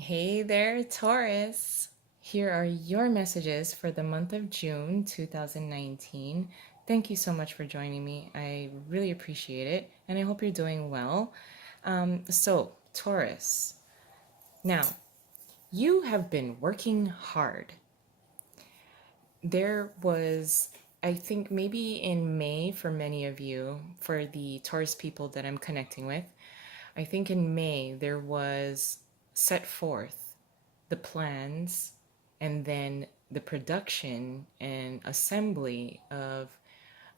Hey there, Taurus. Here are your messages for the month of June 2019. Thank you so much for joining me. I really appreciate it, and I hope you're doing well. Taurus, now you have been working hard. There was, I think, maybe in May for many of you, for the Taurus people that I'm connecting with, I think in May there was set forth the plans and then the production and assembly of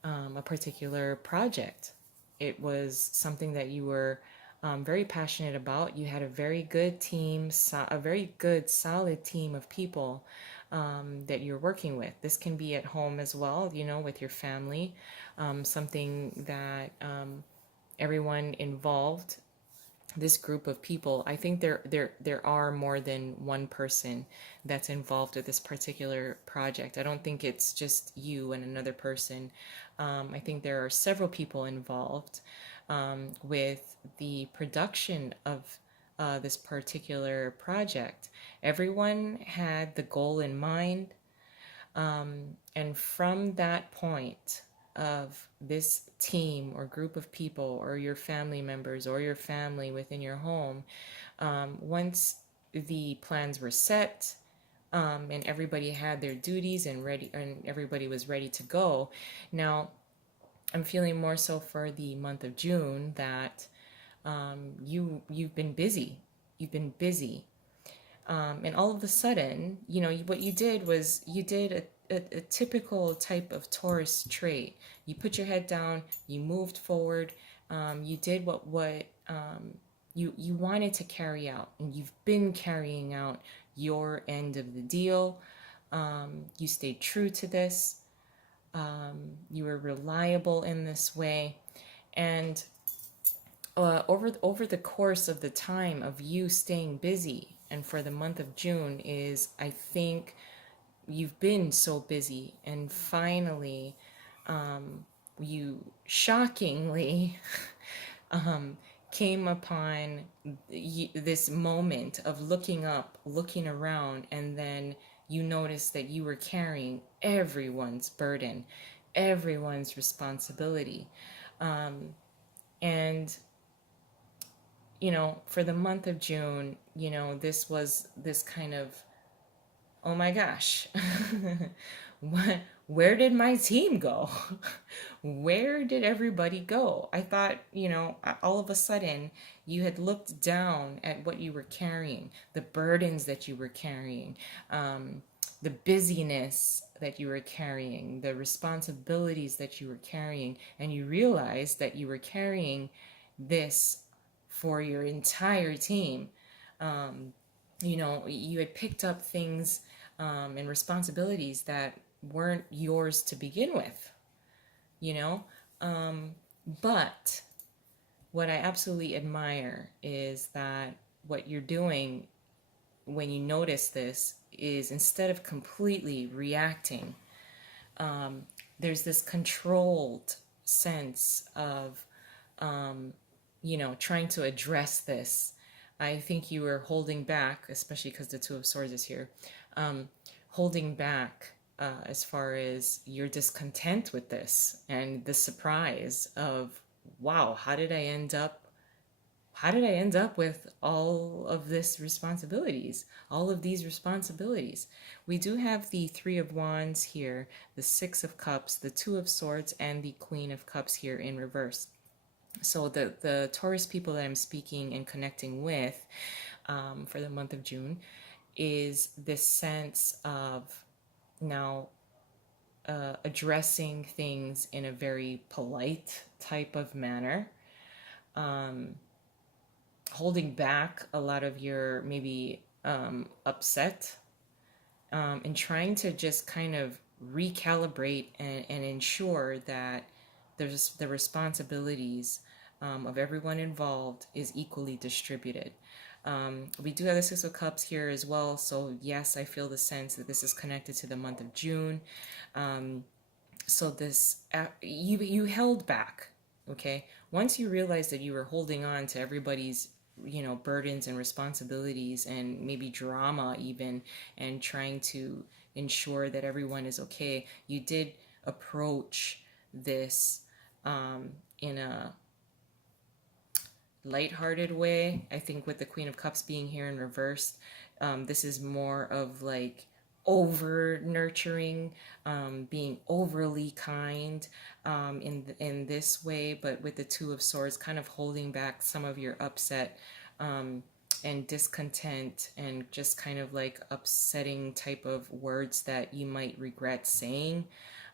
a particular project. It was something that you were very passionate about. You had a very good team, a very good, solid team of people that you're working with. This can be at home as well, with your family, something that everyone involved, this group of people. I think there are more than one person that's involved with this particular project. I don't think it's just you and another person. I think there are several people involved with the production of this particular project. Everyone had the goal in mind, and from that point of this team or group of people or your family members or your family within your home, once the plans were set, and everybody had their duties and ready, and everybody was ready to go. Now, I'm feeling more so for the month of June that you've been busy. You've been busy. And all of a sudden, what you did was you did a typical type of Taurus trait. You put your head down, you moved forward, you did what you wanted to carry out, and you've been carrying out your end of the deal. You stayed true to this. You were reliable in this way, and over the course of the time of you staying busy, and for the month of June is, I think, you've been so busy, and finally, you shockingly um, came upon this moment of looking up, looking around, and then you noticed that you were carrying everyone's burden, everyone's responsibility. And for the month of June, this was this kind of, oh my gosh, what, where did my team go? Where did everybody go? I thought, all of a sudden you had looked down at what you were carrying, the burdens that you were carrying, the busyness that you were carrying, the responsibilities that you were carrying, and you realized that you were carrying this for your entire team. You had picked up things and responsibilities that weren't yours to begin with, you know? But what I absolutely admire is that what you're doing when you notice this is, instead of completely reacting, there's this controlled sense of, trying to address this. I think you were holding back, especially because the Two of Swords is here, holding back as far as your discontent with this and the surprise of, wow, how did I end up with all of this responsibilities, all of these responsibilities? We do have the Three of Wands here, the Six of Cups, the Two of Swords, and the Queen of Cups here in reverse. So the Taurus people that I'm speaking and connecting with for the month of June is this sense of now addressing things in a very polite type of manner, holding back a lot of your maybe upset, and trying to just kind of recalibrate and ensure that there's the responsibilities of everyone involved is equally distributed. We do have the Six of Cups here as well, so yes, I feel the sense that this is connected to the month of June. So this, you held back, okay? Once you realized that you were holding on to everybody's burdens and responsibilities and maybe drama even, and trying to ensure that everyone is okay. You did approach this in a lighthearted way. I think with the Queen of Cups being here in reverse, this is more of like over nurturing, being overly kind in this way. But with the Two of Swords, kind of holding back some of your upset um, and discontent and just kind of like upsetting type of words that you might regret saying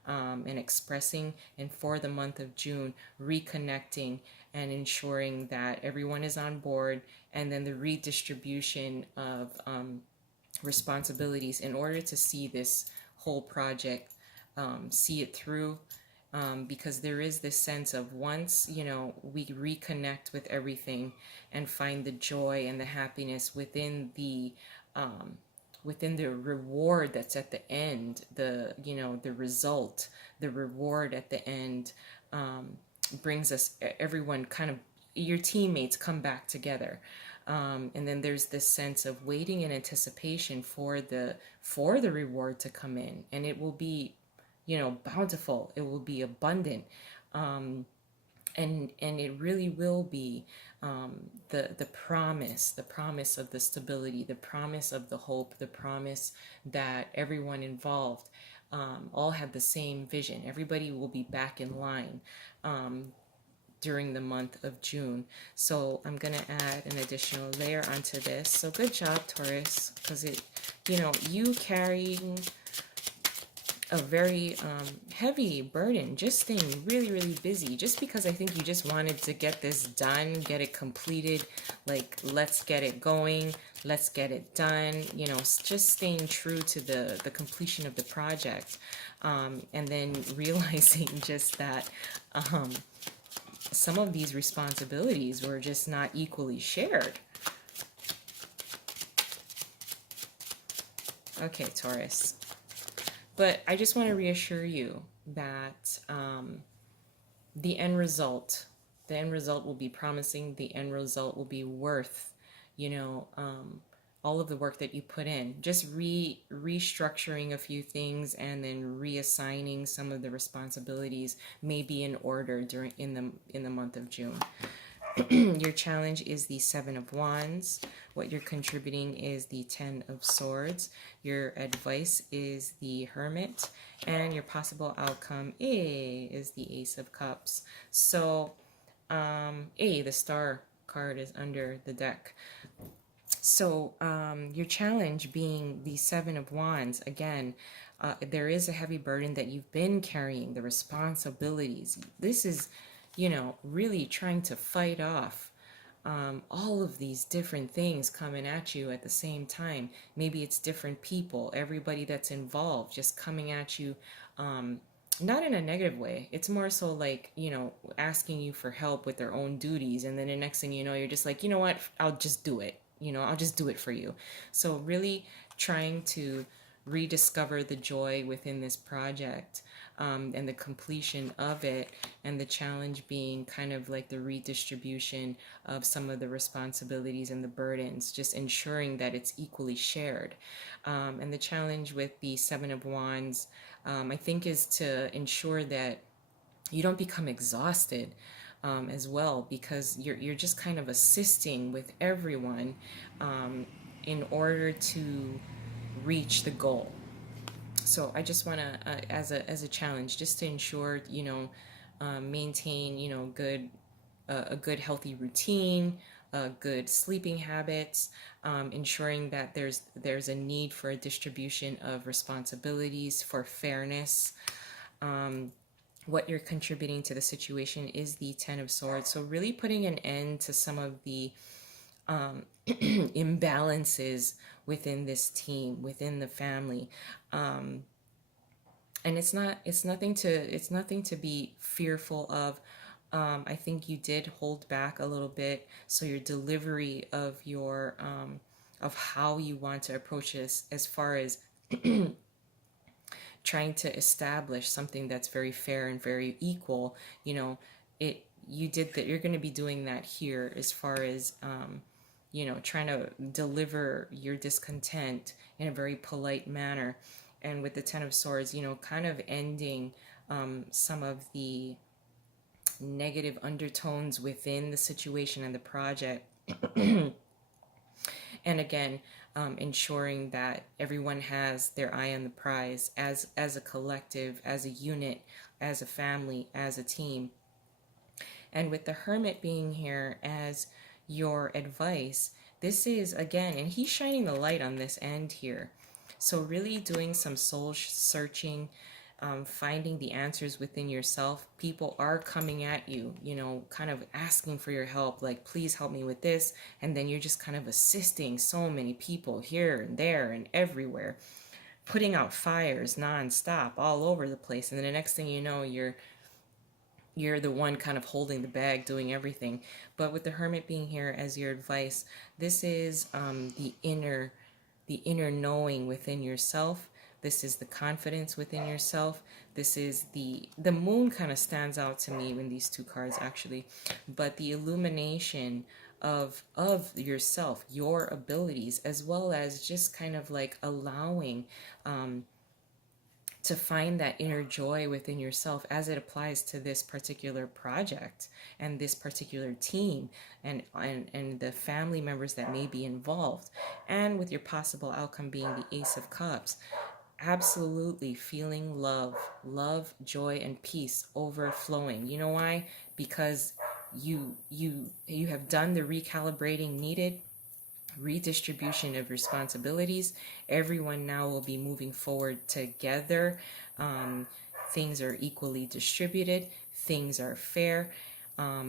and expressing. And for the month of June, reconnecting and ensuring that everyone is on board, and then the redistribution of responsibilities in order to see this whole project, see it through. Because there is this sense of once we reconnect with everything and find the joy and the happiness um, within the reward that's at the end, the result, the reward at the end, brings us everyone kind of your teammates come back together. And then there's this sense of waiting in anticipation for the reward to come in, and it will be bountiful, it will be abundant. And it really will be the promise of the stability, the promise of the hope, the promise that everyone involved all had the same vision. Everybody will be back in line during the month of June. So I'm going to add an additional layer onto this. So good job, Taurus, because you carrying a very heavy burden, just staying really, really busy, just because I think you just wanted to get this done, get it completed, like let's get it going, let's get it done, just staying true to the completion of the project, and then realizing just that some of these responsibilities were just not equally shared. Okay, Taurus. But I just want to reassure you that the end result will be promising. The end result will be worth, all of the work that you put in. Just restructuring a few things and then reassigning some of the responsibilities, maybe in order in the month of June. Your challenge is the Seven of Wands. What you're contributing is the Ten of Swords. Your advice is the Hermit. And your possible outcome is the Ace of Cups. So, the Star card is under the deck. So, your challenge being the Seven of Wands, again, there is a heavy burden that you've been carrying, the responsibilities. This is really trying to fight off all of these different things coming at you at the same time. Maybe it's different people, everybody that's involved, just coming at you, not in a negative way. It's more so like, asking you for help with their own duties. And then the next thing you know, you're just like, you know what, I'll just do it. I'll just do it for you. So really trying to rediscover the joy within this project, and the completion of it, and the challenge being kind of like the redistribution of some of the responsibilities and the burdens, just ensuring that it's equally shared. And the challenge with the Seven of Wands, I think, is to ensure that you don't become exhausted as well, because you're just kind of assisting with everyone in order to reach the goal. So I just want to, as a challenge, just to ensure maintain good a good healthy routine, good sleeping habits, ensuring that there's a need for a distribution of responsibilities, for fairness. What you're contributing to the situation is the Ten of Swords. So really putting an end to some of the imbalances within this team, within the family. And it's nothing to be fearful of. I think you did hold back a little bit, so your delivery of your of how you want to approach this, as far as trying to establish something that's very fair and very equal, you did that. You're going to be doing that here, as far as trying to deliver your discontent in a very polite manner. And with the Ten of Swords, kind of ending some of the negative undertones within the situation and the project. And again, ensuring that everyone has their eye on the prize as a collective, as a unit, as a family, as a team. And with the Hermit being here as your advice, this is again, and he's shining the light on this end here. So really doing some soul searching, finding the answers within yourself. People are coming at you, kind of asking for your help, like, please help me with this. And then you're just kind of assisting so many people here and there and everywhere, putting out fires nonstop all over the place. And then the next thing you know, you're the one kind of holding the bag, doing everything. But with the Hermit being here as your advice, this is the inner knowing within yourself. This is the confidence within yourself. This is the Moon kind of stands out to me in these two cards actually, but the illumination of yourself, your abilities, as well as just kind of like allowing to find that inner joy within yourself as it applies to this particular project and this particular team, and the family members that may be involved, and with your possible outcome being the Ace of Cups. Absolutely feeling love, joy, and peace overflowing. You know why? Because you have done the recalibrating needed, redistribution of responsibilities. Everyone now will be moving forward together. Things are equally distributed. Things are fair.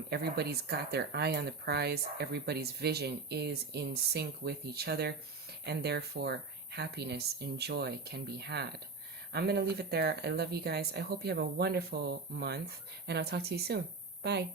Everybody's got their eye on the prize. Everybody's vision is in sync with each other, and therefore happiness and joy can be had. I'm going to leave it there. I love you guys. I hope you have a wonderful month, and I'll talk to you soon. Bye.